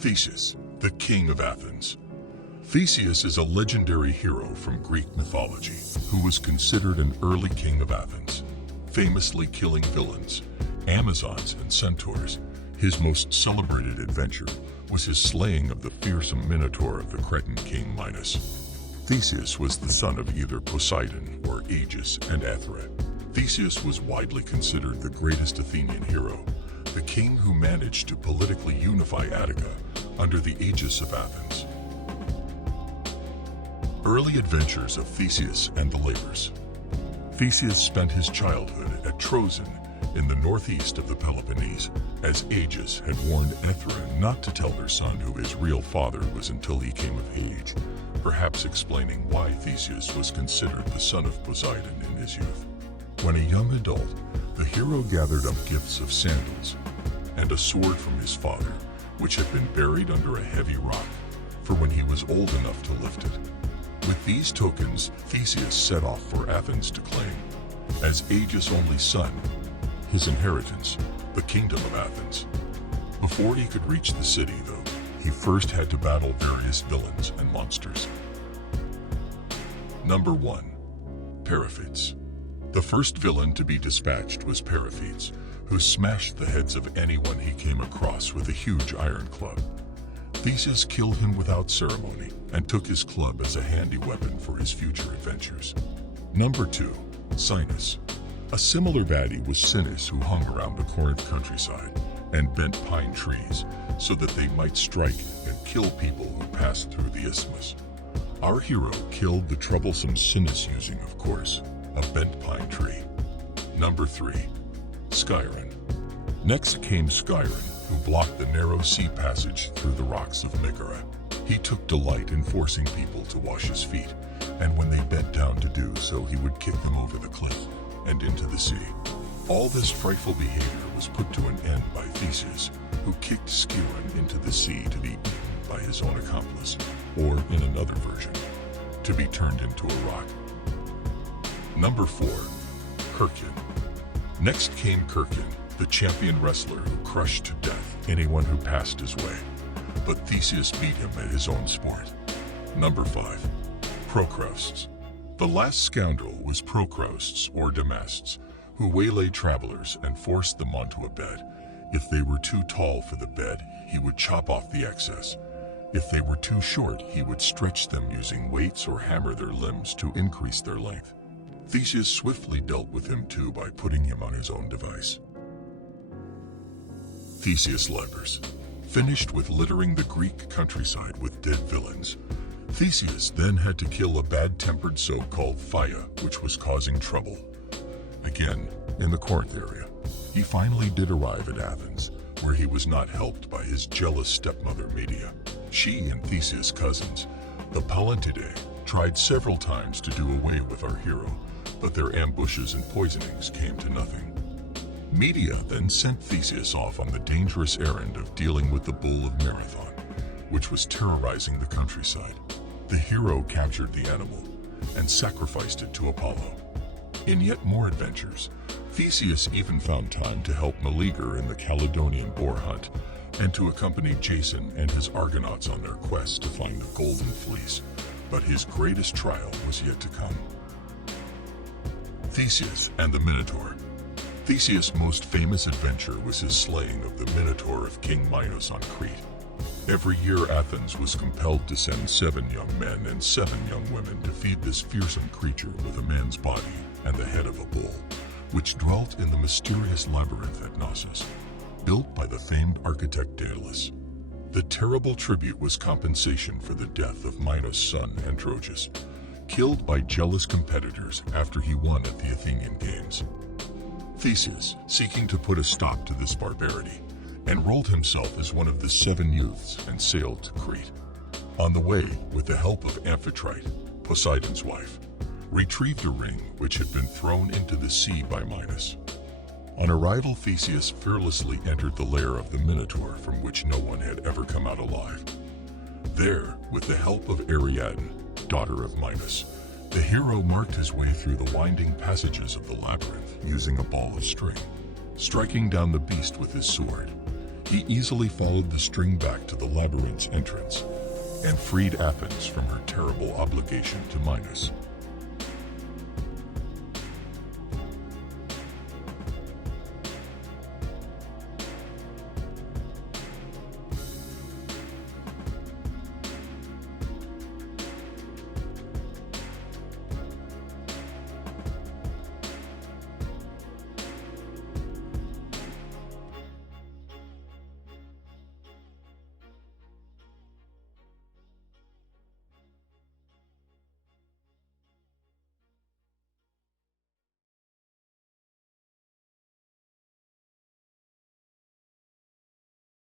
Theseus, the king of Athens. Theseus is a legendary hero from Greek mythology who was considered an early king of Athens, famously killing villains, Amazons, and centaurs. His most celebrated adventure was his slaying of the fearsome Minotaur of the Cretan king Minos. Theseus was the son of either Poseidon or Aegis and Athra. Theseus was widely considered the greatest Athenian hero, the king who managed to politically unify Attica under the aegis of Athens. Early adventures of Theseus and the Labors. Theseus spent his childhood at Troezen in the northeast of the Peloponnese, as Aegis had warned Athra not to tell their son who his real father was until he came of age, perhaps explaining why Theseus was considered the son of Poseidon in his youth. When a young adult, the hero gathered up gifts of sandals and a sword from his father, which had been buried under a heavy rock, for when he was old enough to lift it. With these tokens, Theseus set off for Athens to claim, as Aegis' only son, his inheritance, the kingdom of Athens. Before he could reach the city, though, he first had to battle various villains and monsters. Number 1. Periphetes. The first villain to be dispatched was Periphetes, who smashed the heads of anyone he came across with a huge iron club. Theseus killed him without ceremony and took his club as a handy weapon for his future adventures. Number 2. Sinis. A similar baddie was Sinis, who hung around the Corinth countryside and bent pine trees so that they might strike and kill people who passed through the isthmus. Our hero killed the troublesome Sinis using, of course, a bent pine tree. Number 3. Skyron. Next came Skyron, who blocked the narrow sea passage through the rocks of Megara. He took delight in forcing people to wash his feet, and when they bent down to do so, he would kick them over the cliff and into the sea. All this frightful behavior was put to an end by Theseus, who kicked Skyron into the sea to be eaten by his own accomplice, or in another version, to be turned into a rock. Number 4. Kirkin. Next came Kirkin, the champion wrestler who crushed to death anyone who passed his way, but Theseus beat him at his own sport. Number 5. Procrustes. The last scoundrel was Procrustes, or Damastes, who waylaid travelers and forced them onto a bed. If they were too tall for the bed, he would chop off the excess. If they were too short, he would stretch them using weights or hammer their limbs to increase their length. Theseus swiftly dealt with him too by putting him on his own device. Theseus' Labors. Finished with littering the Greek countryside with dead villains, Theseus then had to kill a bad-tempered so-called Phaia, which was causing trouble. Again, in the Corinth area, he finally did arrive at Athens, where he was not helped by his jealous stepmother Medea. She and Theseus' cousins, the Pallantidae, tried several times to do away with our hero, but their ambushes and poisonings came to nothing. Medea then sent Theseus off on the dangerous errand of dealing with the bull of Marathon, which was terrorizing the countryside. The hero captured the animal and sacrificed it to Apollo. In yet more adventures, Theseus even found time to help Meleager in the Caledonian boar hunt and to accompany Jason and his Argonauts on their quest to find the Golden Fleece, but his greatest trial was yet to come. Theseus and the Minotaur. Theseus' most famous adventure was his slaying of the Minotaur of King Minos on Crete. Every year Athens was compelled to send 7 young men and 7 young women to feed this fearsome creature with a man's body and the head of a bull, which dwelt in the mysterious labyrinth at Knossos, built by the famed architect Daedalus. The terrible tribute was compensation for the death of Minos' son Androgeus, killed by jealous competitors after he won at the Athenian Games. Theseus, seeking to put a stop to this barbarity, enrolled himself as one of the 7 youths and sailed to Crete. On the way, with the help of Amphitrite, Poseidon's wife, retrieved a ring which had been thrown into the sea by Minos. On arrival, Theseus fearlessly entered the lair of the Minotaur, from which no one had ever come out alive. There, with the help of Ariadne, daughter of Minos, the hero marked his way through the winding passages of the labyrinth using a ball of string. Striking down the beast with his sword, He easily followed the string back to the labyrinth's entrance and freed Athens from her terrible obligation to Minos.